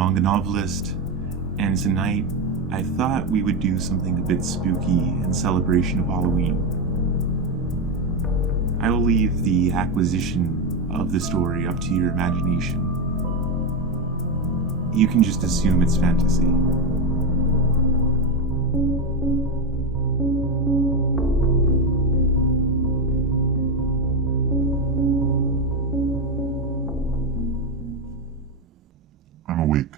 manga novelist, and tonight I thought we would do something a bit spooky in celebration of Halloween. I will leave the acquisition of the story up to your imagination. You can just assume it's fantasy. I'm awake.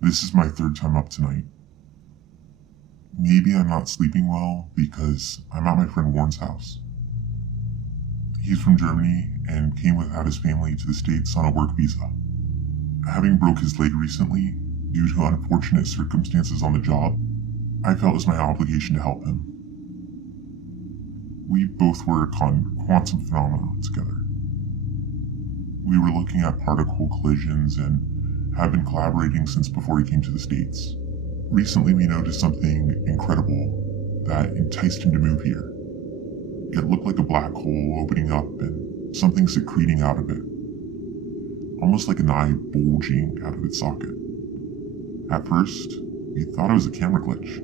This is my third time up tonight. Maybe I'm not sleeping well because I'm at my friend Warren's house. He's from Germany and came without his family to the States on a work visa. Having broke his leg recently due to unfortunate circumstances on the job, I felt it was my obligation to help him. We both work on quantum phenomena together. We were looking at particle collisions and have been collaborating since before he came to the States. Recently we noticed something incredible that enticed him to move here. It looked like a black hole opening up and something secreting out of it, almost like an eye bulging out of its socket. At first, we thought it was a camera glitch,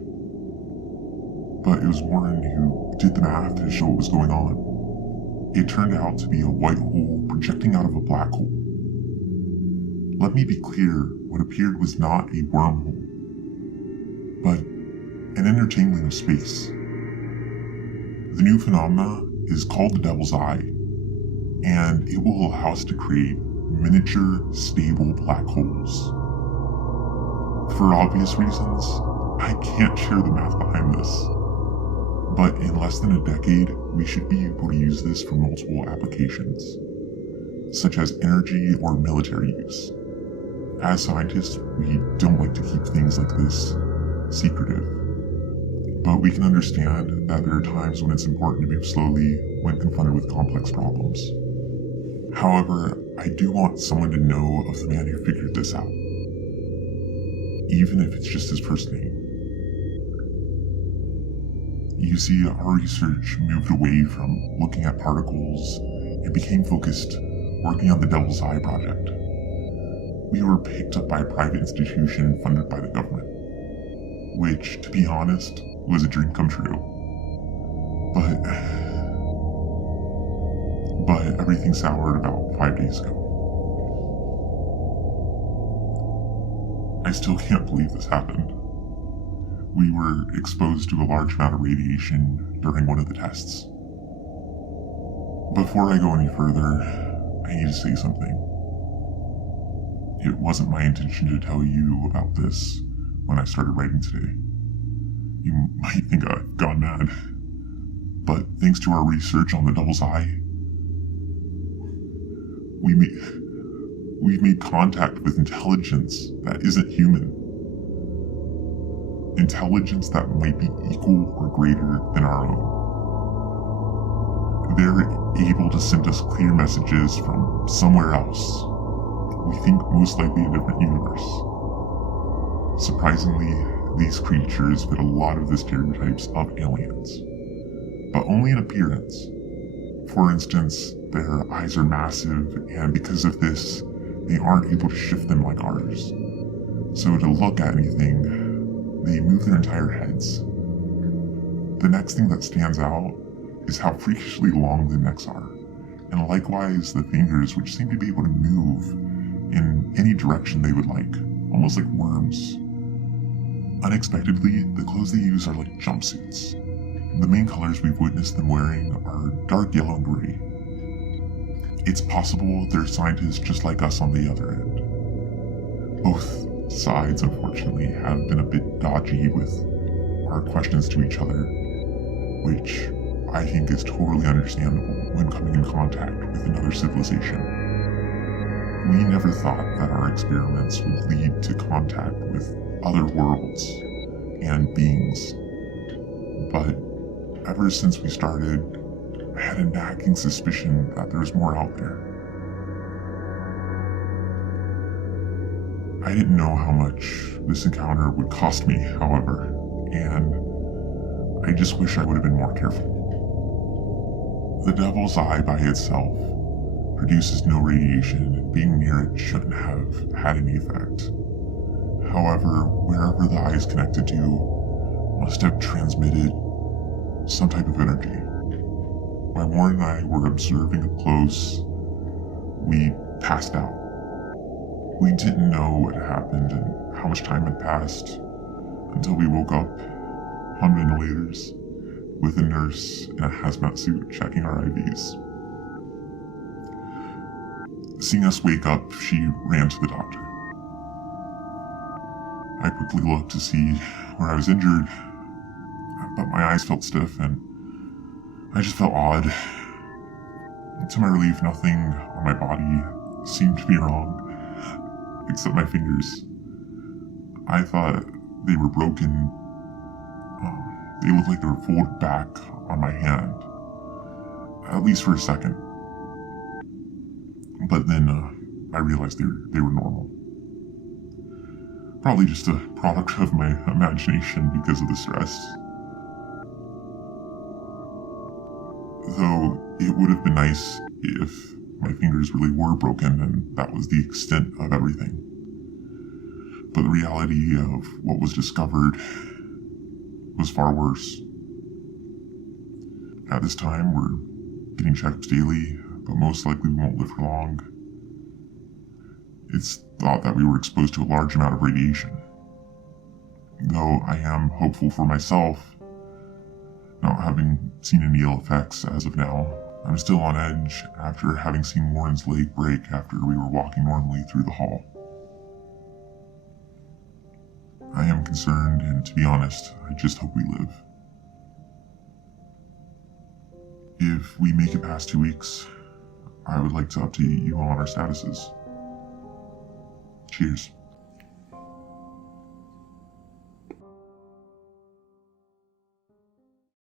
but it was Warren who did the math to show what was going on. It turned out to be a white hole projecting out of a black hole. Let me be clear, what appeared was not a wormhole, but an intertangling of space. The new phenomena is called the Devil's Eye, and it will allow us to create miniature, stable black holes. For obvious reasons, I can't share the math behind this, but in less than a decade, we should be able to use this for multiple applications, such as energy or military use. As scientists, we don't like to keep things like this secretive, but we can understand that there are times when it's important to move slowly when confronted with complex problems. However, I do want someone to know of the man who figured this out, even if it's just his first name. You see, our research moved away from looking at particles and became focused working on the Devil's Eye project. We were picked up by a private institution funded by the government, which, to be honest, was a dream come true. But everything soured about 5 days ago. I still can't believe this happened. We were exposed to a large amount of radiation during one of the tests. Before I go any further, I need to say something. It wasn't my intention to tell you about this when I started writing today. You might think I've gone mad, but thanks to our research on the Devil's Eye, we've made contact with intelligence that isn't human. Intelligence that might be equal or greater than our own. They're able to send us clear messages from somewhere else. We think most likely a different universe. Surprisingly, these creatures fit a lot of the stereotypes of aliens, but only in appearance. For instance, their eyes are massive, and because of this, they aren't able to shift them like ours. So to look at anything, they move their entire heads. The next thing that stands out is how freakishly long the necks are, and likewise the fingers, which seem to be able to move in any direction they would like, almost like worms. Unexpectedly, the clothes they use are like jumpsuits. The main colors we've witnessed them wearing are dark yellow and gray. It's possible they're scientists just like us on the other end. Both sides, unfortunately, have been a bit dodgy with our questions to each other, which I think is totally understandable when coming in contact with another civilization. We never thought that our experiments would lead to contact with other worlds and beings, but ever since we started, I had a nagging suspicion that there was more out there. I didn't know how much this encounter would cost me, however, and I just wish I would have been more careful. The Devil's Eye by itself produces no radiation, and being near it shouldn't have had any effect. However, wherever the eye is connected to must have transmitted some type of energy. While Warren and I were observing up close, we passed out. We didn't know what had happened and how much time had passed until we woke up on ventilators with a nurse in a hazmat suit checking our IVs. Seeing us wake up, she ran to the doctor. I quickly looked to see where I was injured, but my eyes felt stiff and I just felt odd. To my relief, nothing on my body seemed to be wrong, except my fingers. I thought they were broken. They looked like they were folded back on my hand, at least for a second. But then I realized they were normal. Probably just a product of my imagination because of the stress. Though it would have been nice if my fingers really were broken and that was the extent of everything. But the reality of what was discovered was far worse. At this time, we're getting checkups daily, but most likely we won't live for long. It's thought that we were exposed to a large amount of radiation. Though I am hopeful for myself, not having seen any ill effects as of now, I'm still on edge after having seen Warren's leg break after we were walking normally through the hall. I am concerned, and to be honest, I just hope we live. If we make it past 2 weeks, I would like to update you on our statuses. Cheers.